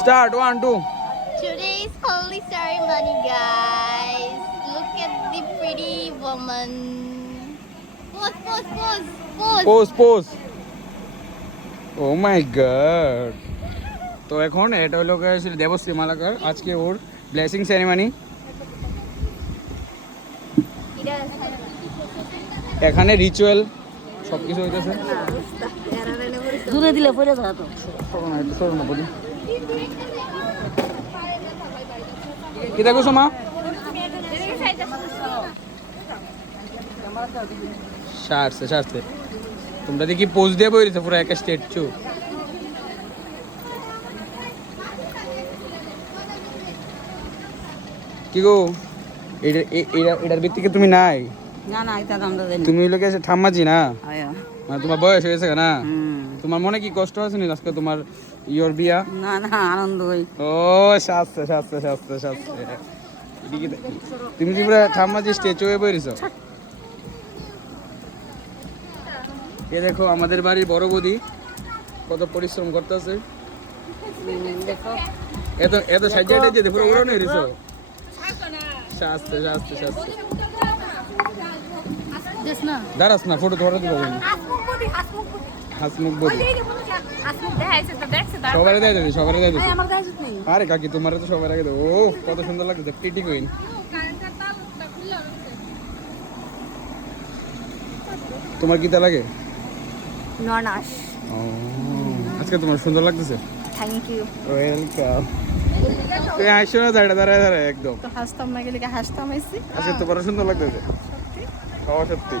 Start 1 2. Today's holy ceremony, guys. Look at the pretty woman. Pose, pose, pose, pose. Pose pose. Oh my god. তো এখন এটা হলো দেবশ্রী মালাকার আজকে ওর blessing ceremony. এখানে ritual সব কিছু হইতেছে। দূরে দিলে পড়ে যাবে তো। কি দেখো সোমা? সারছে তোমরা দেখি পোজ দিয়ে বইরেছে পুরো একটা স্ট্যাচু। কি গো এটার ভিত্তিকে তুমি নাই? না এটা আমরা জানি। তুমি লোকে ঠাম্মাজি না? আয়া মানে তোমার বয়স হয়েছে না? হুম। তোমার মনে কি কষ্ট আছে নি আজকে তোমার ইয়োর বিয়া? না আনন্দ হই। ও শাস্তে তুমি কি পুরো ঠাম্মাজি স্ট্যাচু হয়ে বইরেছো? এ দেখো আমাদের বাড়ির বড় বৌদি কত পরিশ্রম করতেছে। দেখো এত সাজিয়ে যেতে পুরো উড়ানো হয়েছো। শাস্তে দেখ না। দাঁড়াস না, ফটো ধরে দিব। হাসমুখ বৌদি সবাই দেয় দিদি। আমার দাইজত নেই। আরে কাকি তোমার তো সবার আগে ও কত সুন্দর লাগছে প্রিটি কুইন। তোমার কি তা লাগে? ননাস। ও আজকে তোমার সুন্দর লাগতেছে। Thank you. ওয়েলকাম। তুই হাসছো না দাঁড়ায় একদম। তো হাসতাম না গেলে হাসতাম এসে। আজকে তো বড় সুন্দর লাগতেছে। সত্যি?